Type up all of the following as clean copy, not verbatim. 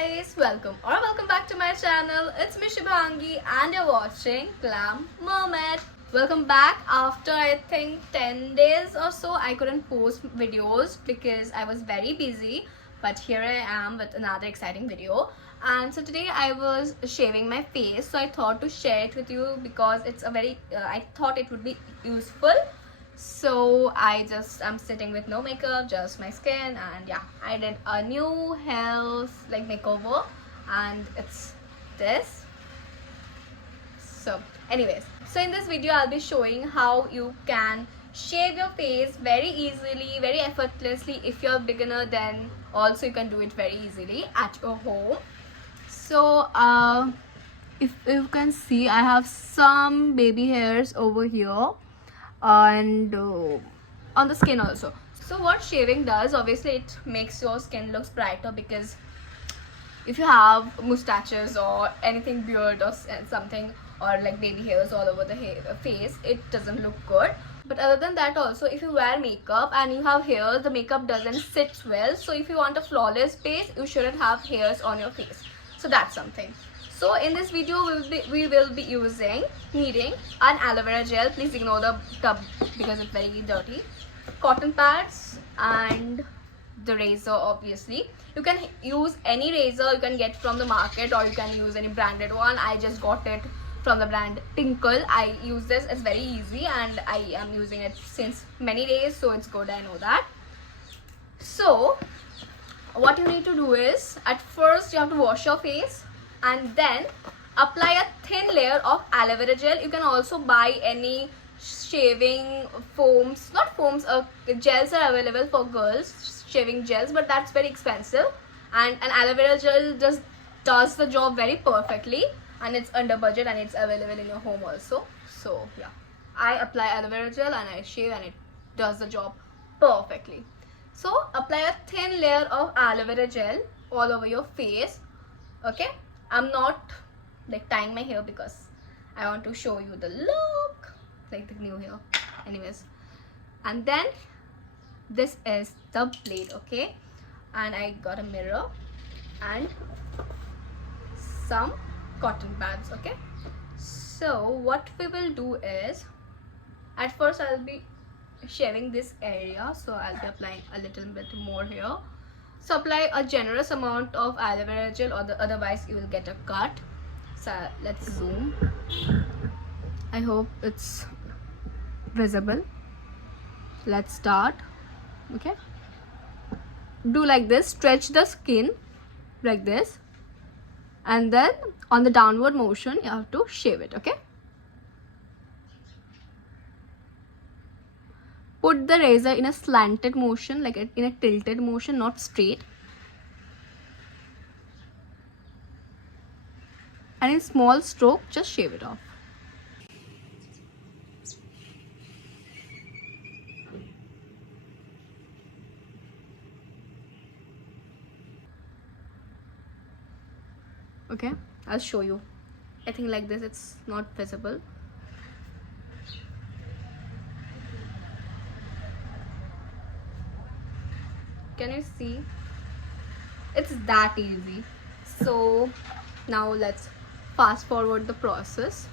guys, welcome back to my channel. It's me Shubhangi and you're watching Glam Mermaid. Welcome back. After I think 10 days or so I couldn't post videos because I was very busy, but here I am with another exciting video. And so today I was shaving my face, so I thought to share it with you because it's a very I thought it would be useful. So I'm sitting with no makeup, just my skin, and yeah, I did a new hair makeover, and it's this. So anyways, so in this video I'll be showing how you can shave your face very easily, very effortlessly. If you're a beginner, then also you can do it very easily at your home. So if you can see, I have some baby hairs over here and on the skin also. So what shaving does, obviously it makes your skin looks brighter, because if you have mustaches or anything, beard or something, or like baby hairs all over the face, it doesn't look good. But other than that also, if you wear makeup and you have hairs, the makeup doesn't sit well. So if you want a flawless face, you shouldn't have hairs on your face. So that's something. So in this video we will be needing an aloe vera gel. Please ignore the tub because it's very dirty. Cotton pads and the razor. Obviously you can use any razor you can get from the market, or you can use any branded one. I just got it from the brand Tinkle. I use this, it's very easy and I am using it since many days, so it's good, I know that. So what you need to do is, at first you have to wash your face and then apply a thin layer of aloe vera gel. You can also buy any shaving foams, not foams, gels are available for girls, shaving gels, but that's very expensive, and an aloe vera gel just does the job very perfectly, and it's under budget and it's available in your home also. So yeah, I apply aloe vera gel and I shave and it does the job perfectly. So apply a thin layer of aloe vera gel all over your face. Okay, I'm not like tying my hair because I want to show you the look, like the new hair. Anyways, and then this is the blade. Okay, and I got a mirror and some cotton pads. Okay, so what we will do is, at first I'll be shaving this area, so I'll be applying a little bit more here. So apply a generous amount of aloe vera gel, or otherwise you will get a cut. So let's zoom. I hope it's visible. Let's start. Okay, do like this, stretch the skin like this, and then on the downward motion you have to shave it. Okay, put the razor in a slanted motion, like in a tilted motion, not straight, and in small stroke just shave it off. Okay, I'll show you. I think like this, it's not visible. Can you see? It's that easy. So now let's fast forward the process.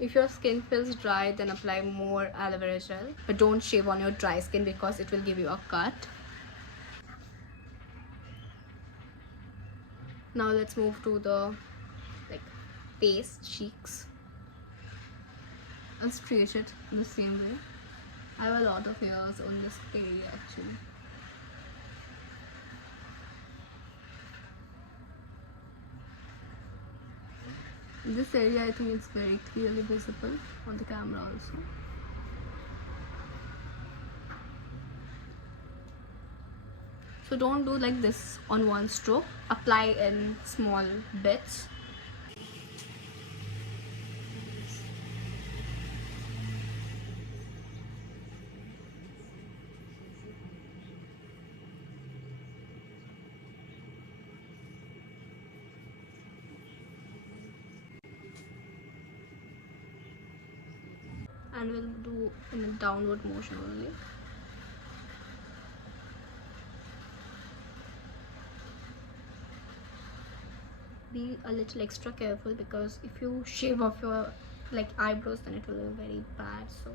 If your skin feels dry, then apply more aloe vera gel, but don't shave on your dry skin because it will give you a cut. Now let's move to the face, cheeks. I'll stretch it the same way. I have a lot of hairs on this area actually. This area, I think it's very clearly visible on the camera also. So don't do like this on one stroke, apply in small bits. and we'll do in a downward motion only. Be a little extra careful because if you shave off your like eyebrows, then it will look very bad. So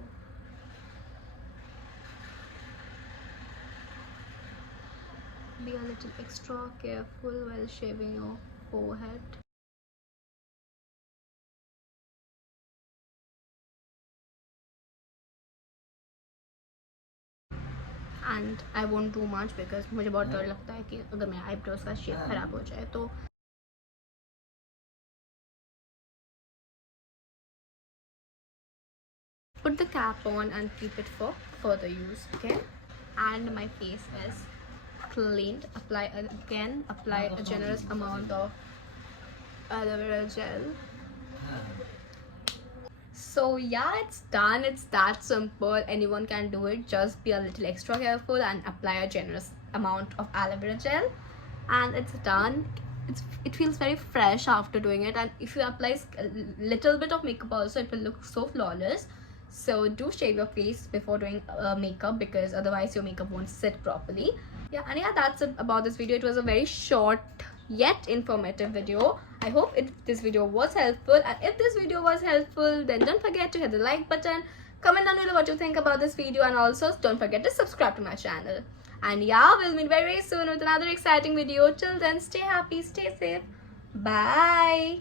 be a little extra careful while shaving your forehead. And I won't do much because मुझे बहुत डर लगता है कि अगर मेरे eyebrows का shape खराब हो जाए तो put the cap on and keep it for further use. Okay, and my face is cleaned. Apply a generous amount of aloe vera gel. So yeah, it's done. It's that simple. Anyone can do it. Just be a little extra careful and apply a generous amount of aloe vera gel, and it's done. It feels very fresh after doing it, and if you apply a little bit of makeup also, it will look so flawless. So do shave your face before doing makeup, because otherwise your makeup won't sit properly. Yeah, and yeah, that's it about this video. It was a very short yet informative video. I hope this video was helpful, and if this video was helpful, then don't forget to hit the like button, comment down below what you think about this video, and also don't forget to subscribe to my channel. And yeah, we'll meet very soon with another exciting video. Till then, stay happy, stay safe, bye.